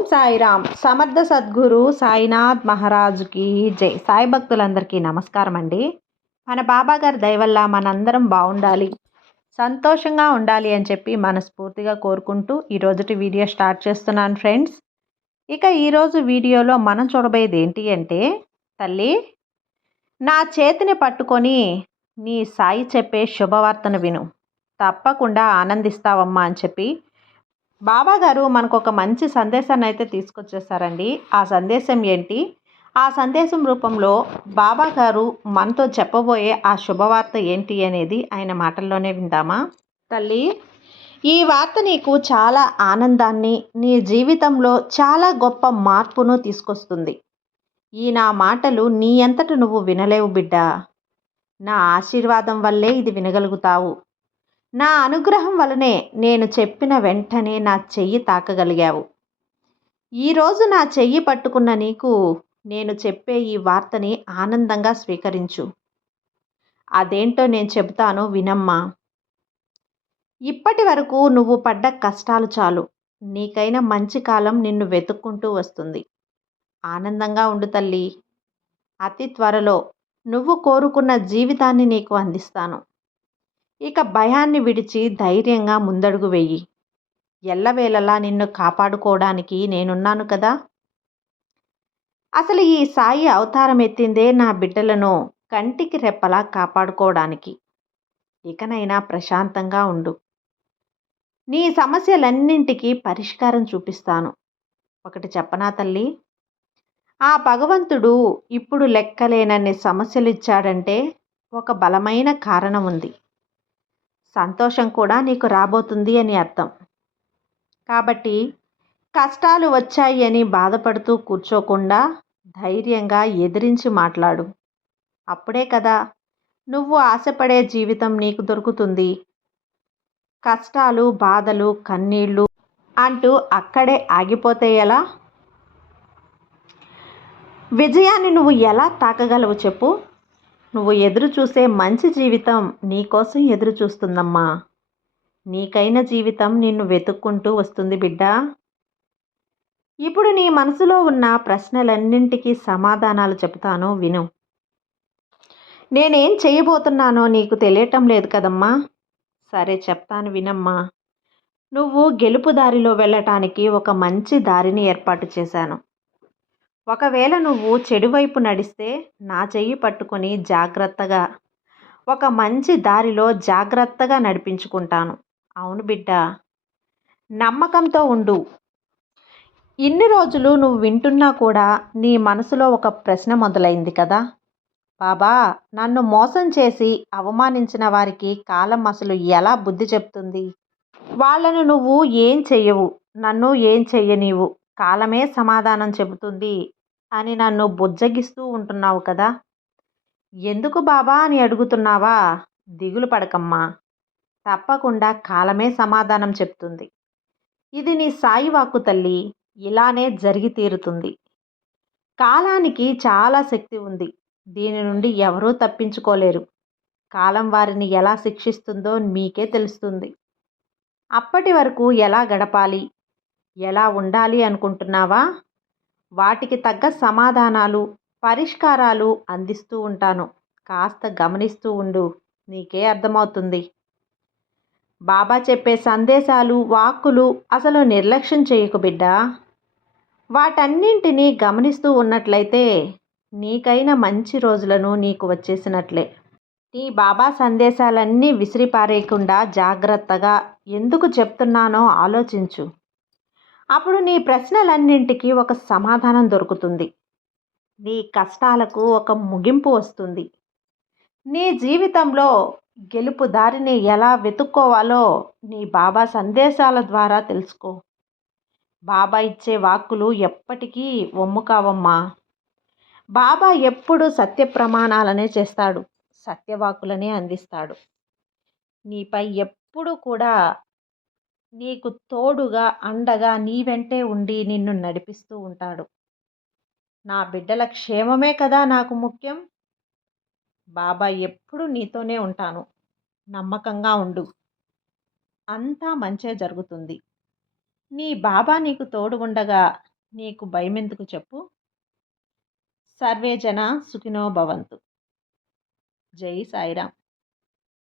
ఓం సాయిరామ్. సమర్థ సద్గురు సాయినాథ్ మహారాజుకి జై. సాయి భక్తులందరికీ నమస్కారం అండి. మన బాబా గారి దయవల్ల మనందరం బాగుండాలి. సంతోషంగా ఉండాలి అని చెప్పి మనస్ఫూర్తిగా కోరుకుంటూ ఈరోజుటి వీడియో స్టార్ట్ చేస్తున్నాను ఫ్రెండ్స్. ఇక ఈరోజు వీడియోలో మనం చూడబోయేది ఏంటి అంటే తల్లి నా చేతిని పట్టుకొని నీ సాయి చెప్పే శుభవార్తను విను. తప్పకుండా ఆనందిస్తావమ్మా అని చెప్పి బాబా గారు మనకు ఒక మంచి సందేశాన్ని అయితే తీసుకొచ్చేసారండి. ఆ సందేశం ఏంటి? ఆ సందేశం రూపంలో బాబా గారు మనతో చెప్పబోయే ఆ శుభవార్త ఏంటి అనేది ఆయన మాటల్లోనే విందామా? తల్లి ఈ వార్త నీకు చాలా ఆనందాన్ని నీ జీవితంలో చాలా గొప్ప మార్పును తీసుకొస్తుంది. ఈ నా మాటలు నీ అంతట నువ్వు వినలేవు బిడ్డ. నా ఆశీర్వాదం వల్లే ఇది వినగలుగుతావు. నా అనుగ్రహం వలనే నేను చెప్పిన వెంటనే నా చెయ్యి తాకగలిగావు. ఈరోజు నా చెయ్యి పట్టుకున్న నీకు నేను చెప్పే ఈ వార్తని ఆనందంగా స్వీకరించు. అదేంటో నేను చెబుతాను వినమ్మా. ఇప్పటి వరకు నువ్వు పడ్డ కష్టాలు చాలు. నీకైన మంచి కాలం నిన్ను వెతుక్కుంటూ వస్తుంది. ఆనందంగా ఉండు తల్లి. అతి త్వరలో నువ్వు కోరుకున్న జీవితాన్ని నీకు అందిస్తాను. ఇక భయాన్ని విడిచి ధైర్యంగా ముందడుగు వెయ్యి ఎల్లవేళలా నిన్ను కాపాడుకోవడానికి నేనున్నాను కదా? అసలు ఈ సాయి అవతారం ఎత్తిందే నా బిడ్డలను కంటికి రెప్పలా కాపాడుకోవడానికి. ఇకనైనా ప్రశాంతంగా ఉండు. నీ సమస్యలన్నింటికీ పరిష్కారం చూపిస్తాను. ఒకటి చెప్పనా తల్లి? ఆ భగవంతుడు ఇప్పుడు లెక్కలేనన్ని సమస్యలు ఇచ్చాడంటే ఒక బలమైన కారణం ఉంది సంతోషం కూడా నీకు రాబోతుంది అని అర్థం. కాబట్టి కష్టాలు వచ్చాయి అని బాధపడుతూ కూర్చోకుండా ధైర్యంగా ఎదిరించి మాట్లాడు. అప్పుడే కదా నువ్వు ఆశపడే జీవితం నీకు దొరుకుతుంది. కష్టాలు బాధలు కన్నీళ్ళు అంటూ అక్కడే ఆగిపోతే ఎలా? విజయాన్ని నువ్వు ఎలా తాకగలవు చెప్పు. నువ్వు ఎదురు చూసే మంచి జీవితం నీకోసం ఎదురు చూస్తుందమ్మా. నీకైన జీవితం నిన్ను వెతుక్కుంటూ వస్తుంది బిడ్డ. ఇప్పుడు నీ మనసులో ఉన్న ప్రశ్నలన్నింటికీ సమాధానాలు చెబుతాను విను. నేనేం చేయబోతున్నానో నీకు తెలియటం లేదు కదమ్మా. సరే చెప్తాను వినమ్మా. నువ్వు గెలుపు దారిలో వెళ్ళటానికి ఒక మంచి దారిని ఏర్పాటు చేశాను. ఒకవేళ నువ్వు చెడువైపు నడిస్తే నా చెయ్యి పట్టుకొని జాగ్రత్తగా ఒక మంచి దారిలో జాగ్రత్తగా నడిపించుకుంటాను. అవును బిడ్డ. నమ్మకంతో ఉండు. ఇన్ని రోజులు నువ్వు వింటున్నా కూడా నీ మనసులో ఒక ప్రశ్న మొదలైంది కదా. బాబా నన్ను మోసం చేసి అవమానించిన వారికి కాలం అసలు ఎలా బుద్ధి చెప్తుంది? వాళ్ళను నువ్వు ఏం చెయ్యవు నన్ను ఏం చెయ్యనీవు కాలమే సమాధానం చెబుతుంది. అని నన్ను బుజ్జగిస్తూ ఉంటున్నావు కదా. ఎందుకు బాబా అని అడుగుతున్నావా? దిగులు పడకమ్మా. తప్పకుండా కాలమే సమాధానం చెప్తుంది. ఇది నీ సాయి వాక్కు తల్లి. ఇలానే జరిగి తీరుతుంది. కాలానికి చాలా శక్తి ఉంది. దీని నుండి ఎవరూ తప్పించుకోలేరు. కాలం వారిని ఎలా శిక్షిస్తుందో మీకే తెలుస్తుంది. అప్పటి వరకు ఎలా గడపాలి? ఎలా ఉండాలి అనుకుంటున్నావా? వాటికి తగ్గ సమాధానాలు పరిష్కారాలు అందిస్తూ ఉంటాను. కాస్త గమనిస్తూ ఉండు. నీకే అర్థమవుతుంది. బాబా చెప్పే సందేశాలు వాక్కులు అసలు నిర్లక్ష్యం చేయకు బిడ్డ. వాటన్నింటినీ గమనిస్తూ ఉన్నట్లయితే నీకైన మంచి రోజులను నీకు వచ్చేసినట్లే. నీ బాబా సందేశాలన్నీ విసిరిపారేయకుండా జాగ్రత్తగా ఎందుకు చెప్తున్నానో ఆలోచించు. అప్పుడు నీ ప్రశ్నలన్నింటికీ ఒక సమాధానం దొరుకుతుంది. నీ కష్టాలకు ఒక ముగింపు వస్తుంది. నీ జీవితంలో గెలుపు దారిని ఎలా వెతుక్కోవాలో నీ బాబా సందేశాల ద్వారా తెలుసుకో. బాబా ఇచ్చే వాక్కులు ఎప్పటికీ ఒమ్ము కావమ్మా. బాబా ఎప్పుడు సత్య ప్రమాణాలనే చేస్తాడు. సత్యవాకులనే అందిస్తాడు. నీపై ఎప్పుడు కూడా నీకు తోడుగా అండగా నీ వెంటే ఉండి నిన్ను నడిపిస్తూ ఉంటాడు. నా బిడ్డల క్షేమమే కదా నాకు ముఖ్యం? బాబా ఎప్పుడు నీతోనే ఉంటాను. నమ్మకంగా ఉండు. అంతా మంచే జరుగుతుంది. నీ బాబా నీకు తోడు ఉండగా నీకు భయమెందుకు చెప్పు? సర్వే జన సుఖినో భవంతు. జై సాయిరామ్.